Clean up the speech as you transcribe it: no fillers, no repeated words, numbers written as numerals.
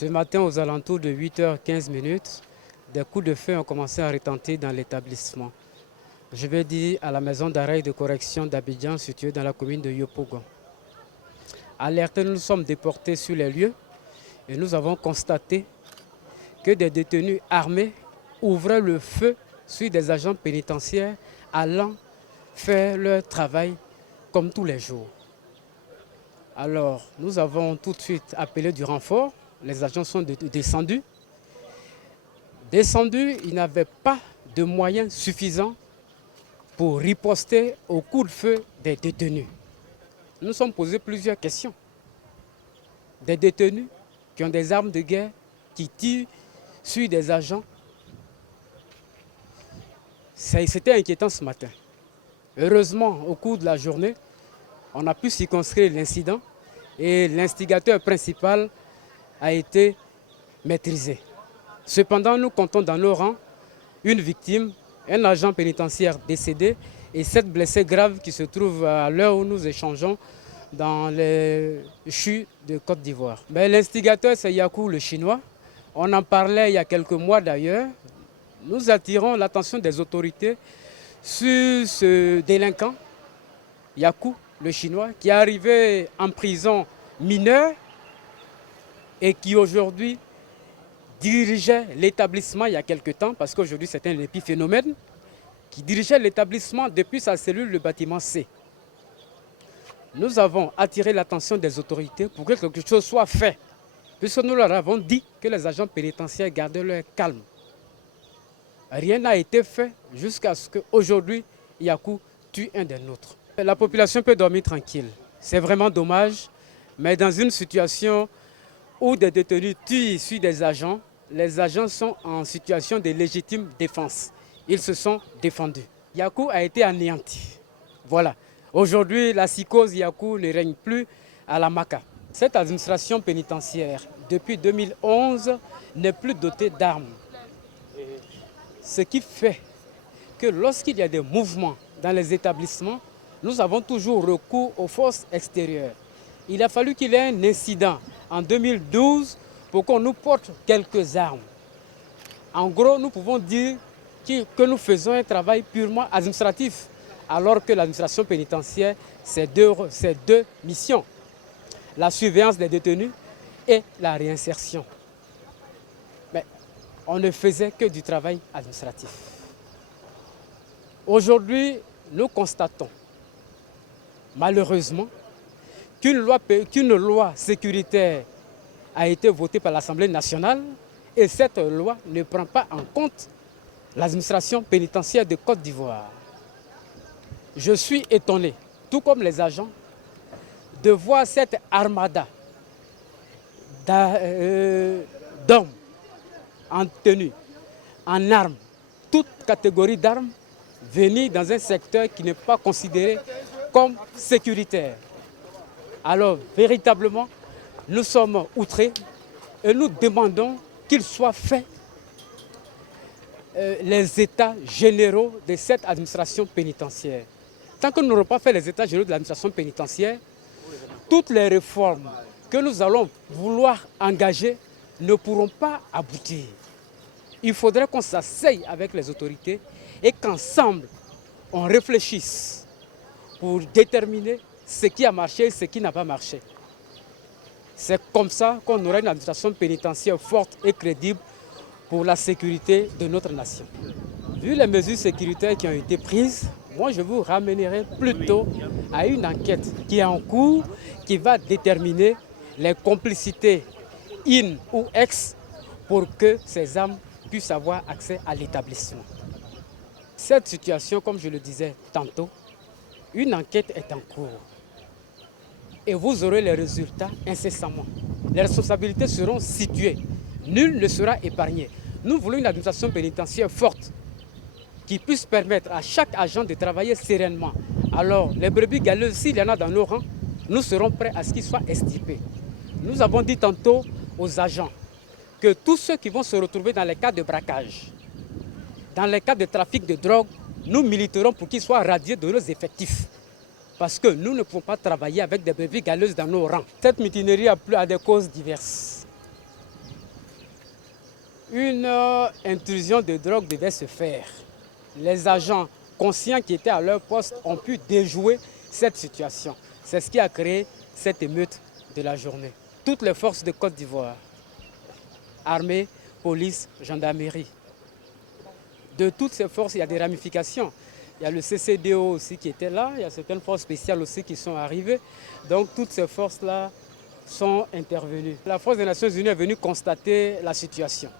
Ce matin, aux alentours de 8h15, des coups de feu ont commencé à retentir dans l'établissement. Je vais dire à la maison d'arrêt et de correction d'Abidjan, située dans la commune de Yopougon. Alertés, nous sommes déportés sur les lieux et nous avons constaté que des détenus armés ouvraient le feu sur des agents pénitentiaires allant faire leur travail comme tous les jours. Alors, nous avons tout de suite appelé du renfort. Les agents sont descendus. Descendus, ils n'avaient pas de moyens suffisants pour riposter au coup de feu des détenus. Nous nous sommes posé plusieurs questions. Des détenus qui ont des armes de guerre, qui tirent sur des agents. C'était inquiétant ce matin. Heureusement, au cours de la journée, on a pu circonscrire l'incident et l'instigateur principal a été maîtrisé. Cependant, nous comptons dans nos rangs une victime, un agent pénitentiaire décédé et 7 blessés graves qui se trouvent à l'heure où nous échangeons dans les CHU de Côte d'Ivoire. L'instigateur, c'est Yakou le Chinois. On en parlait il y a quelques mois d'ailleurs. Nous attirons l'attention des autorités sur ce délinquant, Yakou le Chinois, qui est arrivé en prison mineur et qui aujourd'hui dirigeait l'établissement il y a quelque temps, parce qu'aujourd'hui c'est un épiphénomène, qui dirigeait l'établissement depuis sa cellule, le bâtiment C. Nous avons attiré l'attention des autorités pour que quelque chose soit fait, puisque nous leur avons dit que les agents pénitentiaires gardaient leur calme. Rien n'a été fait jusqu'à ce qu'aujourd'hui, Yakou tue un des nôtres. La population peut dormir tranquille. C'est vraiment dommage, mais dans une situation où des détenus tuent sur des agents, les agents sont en situation de légitime défense. Ils se sont défendus. Yakou a été anéanti. Voilà. Aujourd'hui, la psychose Yakou ne règne plus à la Maka. Cette administration pénitentiaire, depuis 2011, n'est plus dotée d'armes. Ce qui fait que lorsqu'il y a des mouvements dans les établissements, nous avons toujours recours aux forces extérieures. Il a fallu qu'il y ait un incident en 2012 pour qu'on nous porte quelques armes. En gros, nous pouvons dire que nous faisons un travail purement administratif, alors que l'administration pénitentiaire, c'est deux missions. La surveillance des détenus et la réinsertion. Mais on ne faisait que du travail administratif. Aujourd'hui, nous constatons, malheureusement, qu'une loi sécuritaire a été votée par l'Assemblée nationale et cette loi ne prend pas en compte l'administration pénitentiaire de Côte d'Ivoire. Je suis étonné, tout comme les agents, de voir cette armada d'hommes en tenue, en armes, toute catégorie d'armes, venir dans un secteur qui n'est pas considéré comme sécuritaire. Alors, véritablement, nous sommes outrés et nous demandons qu'il soit fait les états généraux de cette administration pénitentiaire. Tant que nous n'aurons pas fait les états généraux de l'administration pénitentiaire, toutes les réformes que nous allons vouloir engager ne pourront pas aboutir. Il faudrait qu'on s'asseye avec les autorités et qu'ensemble, on réfléchisse pour déterminer ce qui a marché et ce qui n'a pas marché. C'est comme ça qu'on aura une administration pénitentiaire forte et crédible pour la sécurité de notre nation. Vu les mesures sécuritaires qui ont été prises, moi je vous ramènerai plutôt à une enquête qui est en cours, qui va déterminer les complicités in ou ex pour que ces âmes puissent avoir accès à l'établissement. Cette situation, comme je le disais tantôt, une enquête est en cours. Et vous aurez les résultats incessamment. Les responsabilités seront situées. Nul ne sera épargné. Nous voulons une administration pénitentiaire forte qui puisse permettre à chaque agent de travailler sereinement. Alors, les brebis galeuses, s'il y en a dans nos rangs, nous serons prêts à ce qu'ils soient extirpés. Nous avons dit tantôt aux agents que tous ceux qui vont se retrouver dans les cas de braquage, dans les cas de trafic de drogue, nous militerons pour qu'ils soient radiés de nos effectifs. Parce que nous ne pouvons pas travailler avec des brebis galeuses dans nos rangs. Cette mutinerie a des causes diverses. Une intrusion de drogue devait se faire. Les agents conscients qui étaient à leur poste ont pu déjouer cette situation. C'est ce qui a créé cette émeute de la journée. Toutes les forces de Côte d'Ivoire, armée, police, gendarmerie, de toutes ces forces, il y a des ramifications. Il y a le CCDO aussi qui était là, il y a certaines forces spéciales aussi qui sont arrivées. Donc toutes ces forces-là sont intervenues. La force des Nations Unies est venue constater la situation.